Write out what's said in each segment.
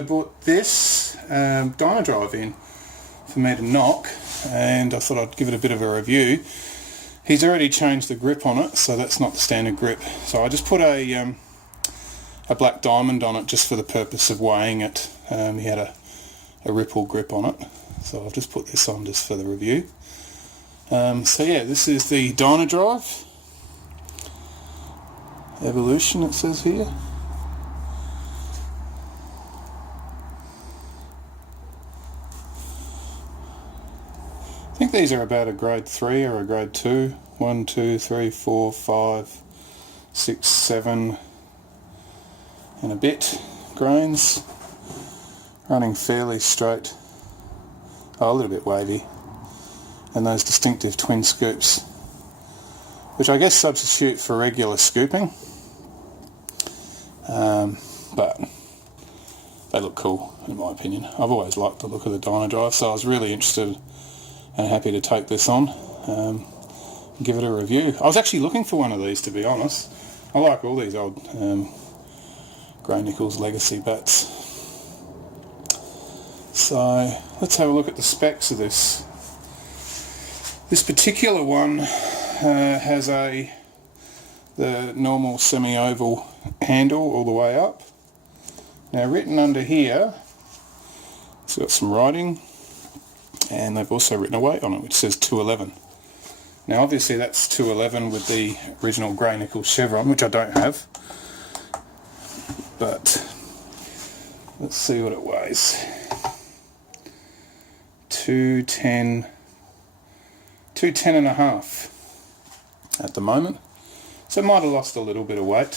I bought this Dynadrive in for me to knock, and I thought I'd give it a bit of a review. He's already changed the grip on it, so that's not the standard grip. So I just put a black diamond on it just for the purpose of weighing it. He had a ripple grip on it, so I've just put this on just for the review. So yeah, this is the Dynadrive Evolution, it says here. I think these are about a grade 3 or a grade 2. 1, 2, 3, 4, 5, 6, 7 and a bit grains. Running fairly straight. Oh, a little bit wavy. And those distinctive twin scoops, which I guess substitute for regular scooping. But they look cool, in my opinion. I've always liked the look of the Dynadrive, so I was really interested and happy to take this on, give it a review. I was actually looking for one of these, to be honest. I like all these old Gray-Nicolls Legacy bats. So let's have a look at the specs of this. This particular one has the normal semi-oval handle all the way up. Now, written under here, it's got some writing, and they've also written a weight on it which says 211. Now obviously that's 211 with the original Gray-Nicolls chevron, which I don't have, but let's see what it weighs. 210 and a half at the moment, so it might have lost a little bit of weight,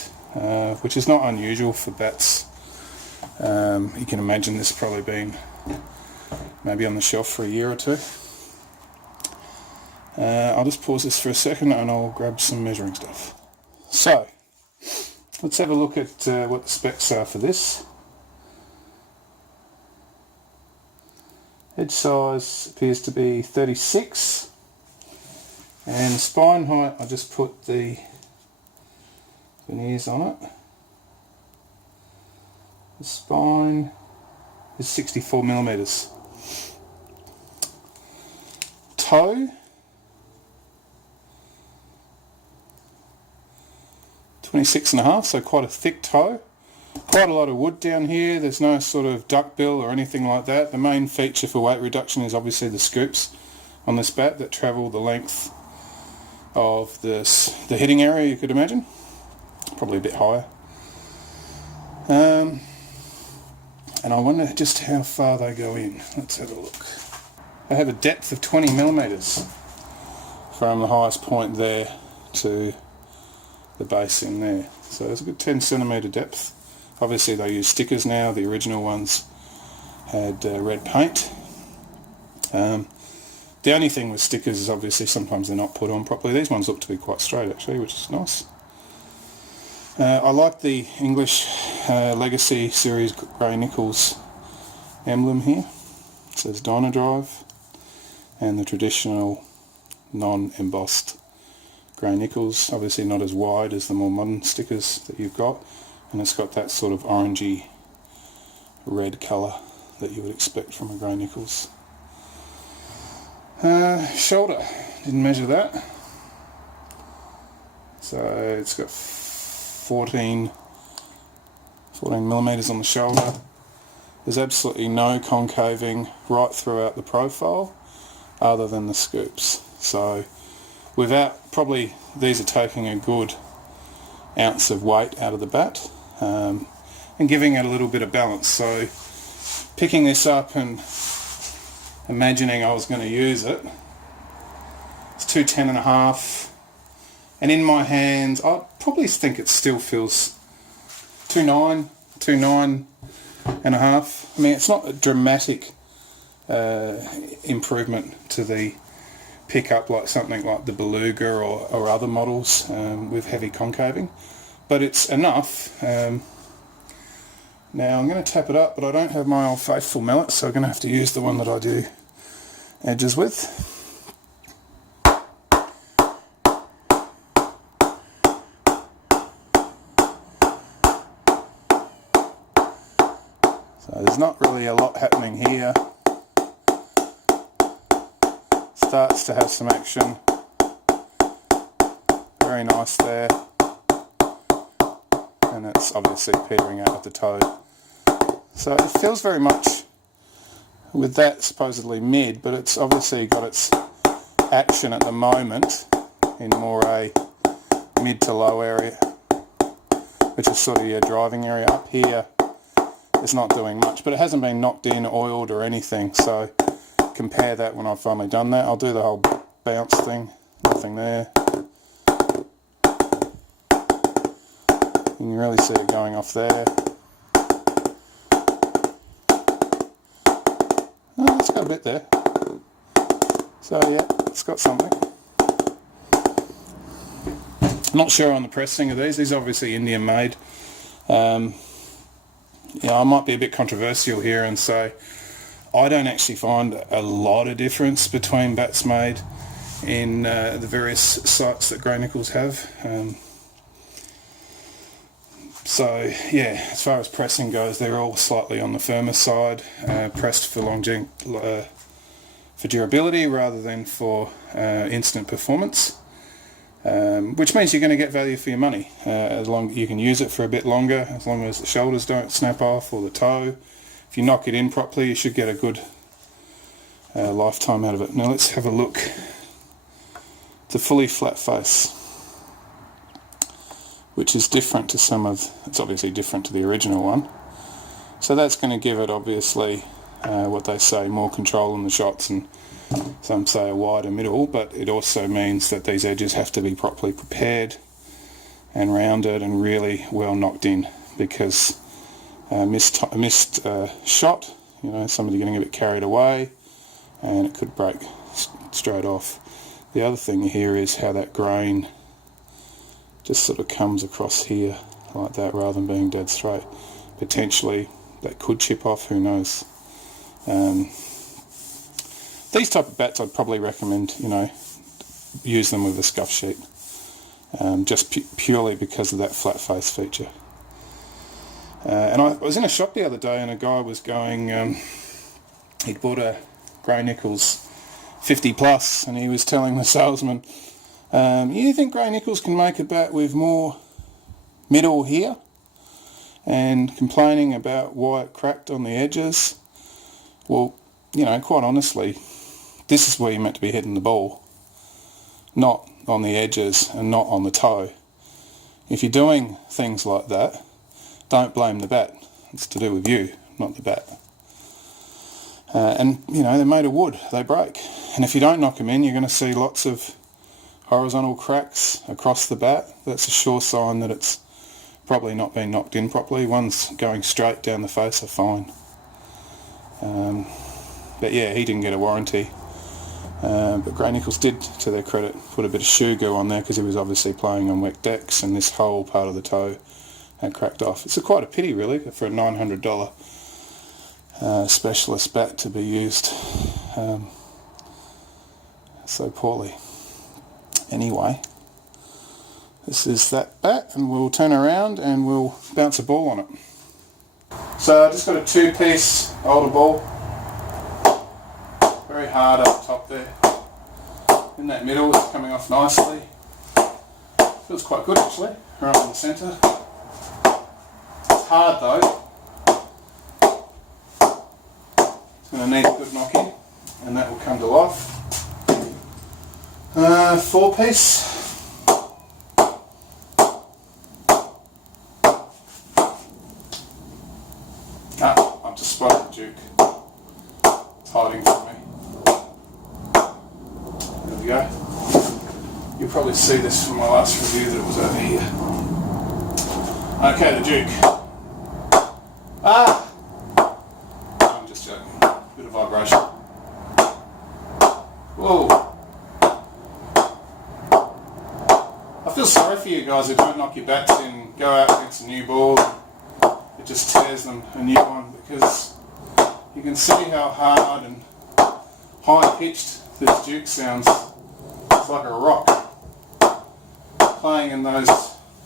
which is not unusual for bats. You can imagine this probably being maybe on the shelf for a year or two. I'll just pause this for a second and I'll grab some measuring stuff. So let's have a look at what the specs are for this. Head size appears to be 36, and spine height, I just put the veneers on it. The spine is 64 millimeters. Toe, 26 and a half, so quite a thick toe. Quite a lot of wood down here. There's no sort of duckbill or anything like that. The main feature for weight reduction is obviously the scoops on this bat that travel the length of the hitting area, you could imagine. Probably a bit higher. And I wonder just how far they go in. Let's have a look. They have a depth of 20 millimeters from the highest point there to the base in there. So it's a good 10 centimetre depth. Obviously they use stickers now. The original ones had red paint. The only thing with stickers is obviously sometimes they're not put on properly. These ones look to be quite straight actually, which is nice. I like the English Legacy Series Gray-Nicolls emblem here. It says Dynadrive, and the traditional non-embossed Gray-Nicolls, obviously not as wide as the more modern stickers that you've got, and it's got that sort of orangey red colour that you would expect from a Gray-Nicolls. Shoulder, didn't measure that, so it's got 14 millimeters on the shoulder. There's absolutely no concaving right throughout the profile other than the scoops, so probably these are taking a good ounce of weight out of the bat, and giving it a little bit of balance. So picking this up and imagining I was going to use it, it's 210 and a half, and in my hands I probably think it still feels 2.9 and a half. I mean, it's not a dramatic improvement to the pickup like something like the Beluga or other models with heavy concaving, but it's enough. Now I'm going to tap it up, but I don't have my old faithful mallet, so I'm going to have to use the one that I do edges with. So there's not really a lot happening here. Starts to have some action. Very nice there. And it's obviously petering out at the toe. So it feels very much with that supposedly mid, but it's obviously got its action at the moment in more a mid to low area, which is sort of your driving area. Up here it's not doing much, but it hasn't been knocked in, oiled or anything, so compare that when I've finally done that. I'll do the whole bounce thing, nothing there. You can really see it going off there. Oh, it's got a bit there. So yeah, it's got something. I'm not sure on the pressing of these. These are obviously Indian made. Yeah, I might be a bit controversial here and say I don't actually find a lot of difference between bats made in the various sites that Gray-Nicolls have. So yeah, as far as pressing goes, they're all slightly on the firmer side, pressed for for durability rather than for instant performance, which means you're going to get value for your money. As long you can use it for a bit longer, as long as the shoulders don't snap off or the toe. If you knock it in properly, you should get a good lifetime out of it. Now let's have a look. It's a fully flat face, which is different to it's obviously different to the original one. So that's going to give it obviously what they say, more control in the shots, and some say a wider middle, but it also means that these edges have to be properly prepared and rounded and really well knocked in, because a missed shot, you know, somebody getting a bit carried away and it could break straight off. The other thing here is how that grain just sort of comes across here like that rather than being dead straight. Potentially that could chip off, who knows. These type of bats I'd probably recommend, you know, use them with a scuff sheet, just purely because of that flat face feature. And I was in a shop the other day and a guy was going, he'd bought a Gray-Nicolls 50 plus, and he was telling the salesman, you think Gray-Nicolls can make a bat with more middle here? And complaining about why it cracked on the edges. Well, you know, quite honestly, this is where you're meant to be hitting the ball, not on the edges and not on the toe. If you're doing things like that, don't blame the bat. It's to do with you, not the bat. And, you know, they're made of wood. They break. And if you don't knock them in, you're going to see lots of horizontal cracks across the bat. That's a sure sign that it's probably not been knocked in properly. Ones going straight down the face are fine. But yeah, he didn't get a warranty. But Gray-Nicolls did, to their credit, put a bit of shoe goo on there because he was obviously playing on wet decks, and this whole part of the toe had cracked off. It's quite a pity, really, for a $900 specialist bat to be used so poorly. Anyway, this is that bat, and we'll turn around and we'll bounce a ball on it. So I just got a two-piece older ball, very hard up top there. In that middle, it's coming off nicely. Feels quite good actually, right in the centre. It's hard though. It's going to need a good knock in, and that will come to life. Four-piece. I've just spotted the Duke. It's hiding from me. There we go. You'll probably see this from my last review that it was over here. Okay, the Duke. I'm just joking. Bit of vibration. Whoa. I feel sorry for you guys who don't knock your bats in, go out against a new ball. It just tears them a new one, because you can see how hard and high pitched this Duke sounds. It's like a rock. Playing in those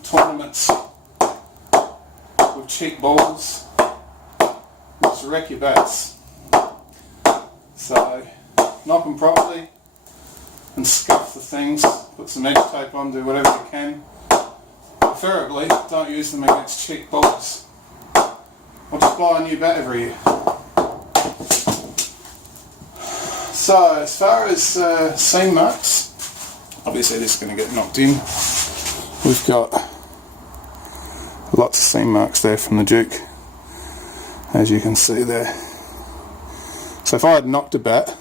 tournaments with cheap balls, which just wreck your bats. So knock them properly and scuff the things, put some edge tape on, do whatever you can. Preferably don't use them against cheap bullets. I'll just buy a new bat every year. So as far as seam marks, obviously this is going to get knocked in. We've got lots of seam marks there from the Duke, as you can see there. So if I had knocked a bat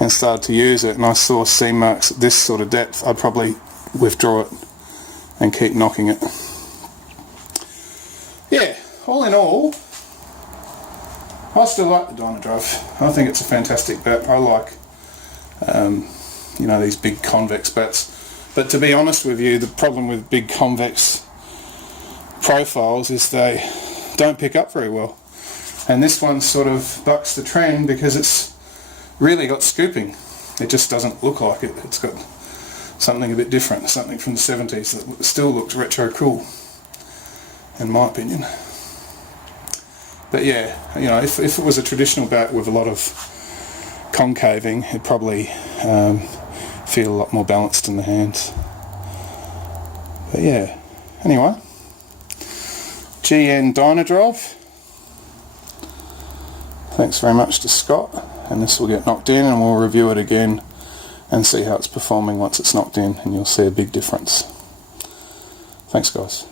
and started to use it and I saw seam marks at this sort of depth, I'd probably withdraw it and keep knocking it. Yeah, all in all, I still like the Dynadrive. I think it's a fantastic bat. I like you know, these big convex bats. But to be honest with you, the problem with big convex profiles is they don't pick up very well. And this one sort of bucks the trend because it's really got scooping. It just doesn't look like it. It's got something a bit different, something from the 70s that still looks retro cool, in my opinion. But yeah, you know, if it was a traditional bat with a lot of concaving, it'd probably feel a lot more balanced in the hands. But yeah, anyway, GN Dynadrive. Thanks very much to Scott, and this will get knocked in and we'll review it again and see how it's performing once it's knocked in, and you'll see a big difference. Thanks guys.